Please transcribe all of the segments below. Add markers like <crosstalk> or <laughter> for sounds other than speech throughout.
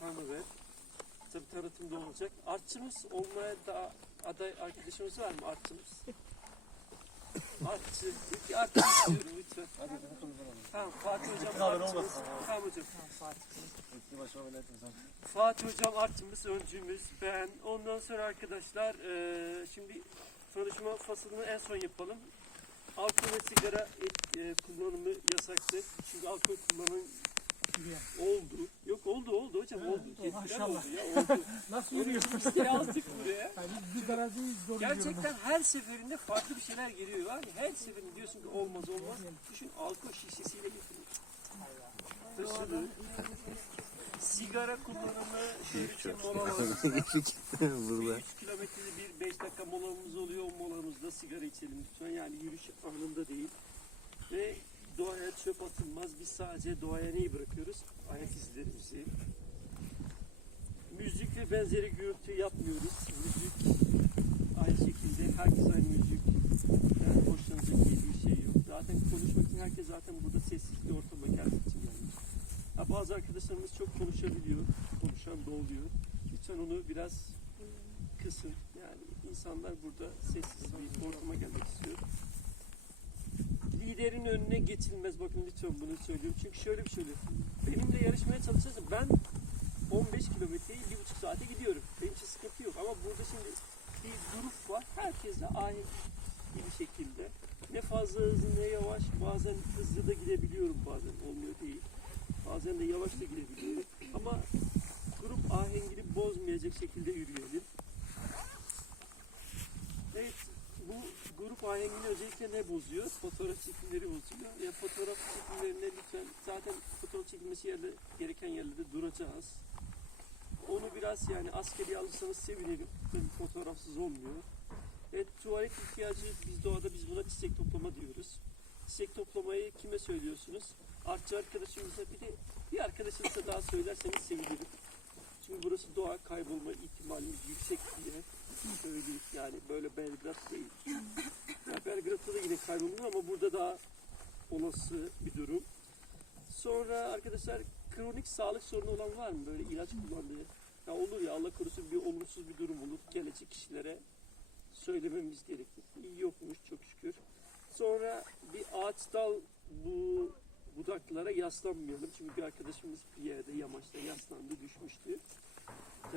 Hanıver. Tabii tanıtımda olacak. Artçımız olmaya da aday arkadaşımız var mı artçımız? Artçı. Bir artçı istiyorum lütfen. Hadi beni konuşalım. Tamam Fatih Hocam artçımız. Tamam hocam. Fatih Hocam artçımız, öncümüz, ben. Ondan sonra arkadaşlar eee, şimdi tanışma faslını en son yapalım. Alkol ve sigara et- e, kullanımı yasaktır. Çünkü alkol kullanımı oldu. Yok oldu oldu hocam oldu. Eskiden maşallah. oldu ya oldu. <laughs> Nasıl Onu yürüyorsun? <laughs> biz aldık buraya. Yani bir garajı zor. Gerçekten her seferinde farklı bir şeyler geliyor var ya. Her seferinde diyorsun ki olmaz olmaz. Düşün alkol şişesiyle getiriyor. Taşıdı. Sigara kullanımı şöyle ki mola var. <laughs> Burada. 3 kilometrede bir 5 dakika molamız oluyor. O molamızda sigara içelim lütfen. Yani yürüyüş anında değil. Ve doğaya çöp atılmaz. Biz sadece doğaya neyi bırakıyoruz? Ayak izlerimizi. Müzik ve benzeri gürültü yapmıyoruz. Müzik aynı şekilde herkes aynı müzik. Yani hoşlanacak bir şey yok. Zaten konuşmak için herkes zaten burada sessiz bir ortama gelmek için gelmiş. Ha, bazı arkadaşlarımız çok konuşabiliyor. Konuşan da oluyor. Lütfen onu biraz kısın. Yani insanlar burada sessiz bir ortama gelmek istiyor. Liderin önüne geçilmez. Bakın lütfen bunu söylüyorum. Çünkü şöyle bir şey oluyor. Benimle yarışmaya çalışırsa ben 15 kilometreyi bir buçuk saate gidiyorum. Benim için sıkıntı yok. Ama burada şimdi bir grup var. Herkese aynı bir şekilde. Ne fazla hızlı ne yavaş. Bazen hızlı da gidebiliyorum bazen. Olmuyor değil. Bazen de yavaş da gidebiliyorum. Ama grup ahengini bozmayacak şekilde yürüyelim. Evet, bu ahengini özellikle ne bozuyor? Fotoğraf çekimleri bozuyor. Ya fotoğraf çekimlerine lütfen zaten fotoğraf çekilmesi yerde, gereken yerlerde duracağız. Onu biraz yani askeri alırsanız sevinirim. Tabii fotoğrafsız olmuyor. Evet, tuvalet ihtiyacı biz doğada biz buna çiçek toplama diyoruz. Çiçek toplamayı kime söylüyorsunuz? Artçı arkadaşımıza bir de bir arkadaşınıza daha söylerseniz sevinirim. Çünkü burası doğa kaybolma ihtimalimiz yüksek diye söyleyeyim. Yani böyle Belgrad değil. Yani Belgrad'da da yine kaybolur ama burada daha olası bir durum. Sonra arkadaşlar kronik sağlık sorunu olan var mı? Böyle ilaç kullandığı. Ya olur ya Allah korusun bir olumsuz bir durum olur. Gelecek kişilere söylememiz gerekir. İyi yokmuş çok şükür. Sonra bir ağaç dal bu budaklara yaslanmayalım. Çünkü bir arkadaşımız bir yerde yamaçta yaslandı düşmüştü.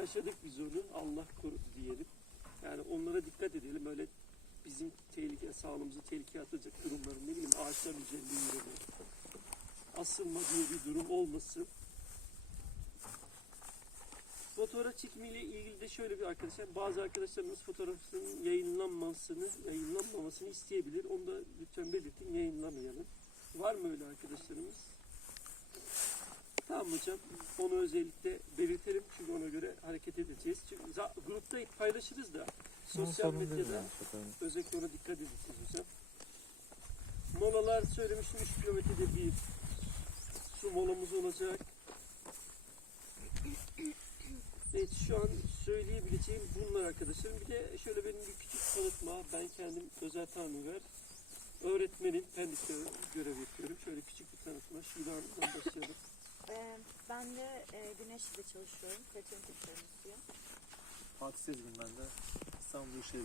Yaşadık biz onu. Allah korudu diyelim. Yani onlara dikkat edelim. Öyle bizim tehlike, sağlığımızı tehlikeye atacak durumların ne bileyim ağaçların üzerinde yürüme. Asılma diye bir durum olmasın. Fotoğraf çekimiyle ilgili de şöyle bir arkadaşlar, bazı arkadaşlarımız fotoğrafının yayınlanmasını, yayınlanmamasını isteyebilir. Onu da lütfen belirtin, yayınlamayalım. Var mı öyle arkadaşlarımız? Tamam hocam, onu özellikle belirtelim çünkü ona göre hareket edeceğiz. Çünkü grupta paylaşırız da sosyal medyada özellikle ona dikkat edeceğiz hocam. Molalar söylemiştim 3 kilometrede bir su molamız olacak. Evet şu an söyleyebileceğim bunlar arkadaşlarım. Bir de şöyle benim bir küçük tanıtma. Ben kendim özel tanrıver. Öğretmenim. Pendik'te görev yapıyorum. Şöyle küçük bir tanıtma. Şuradan başlayalım. Ben de e, Güneşli'de çalışıyorum. Petrol teknolojisi. Fatih Sezgin ben de. İstanbul Büyükşehir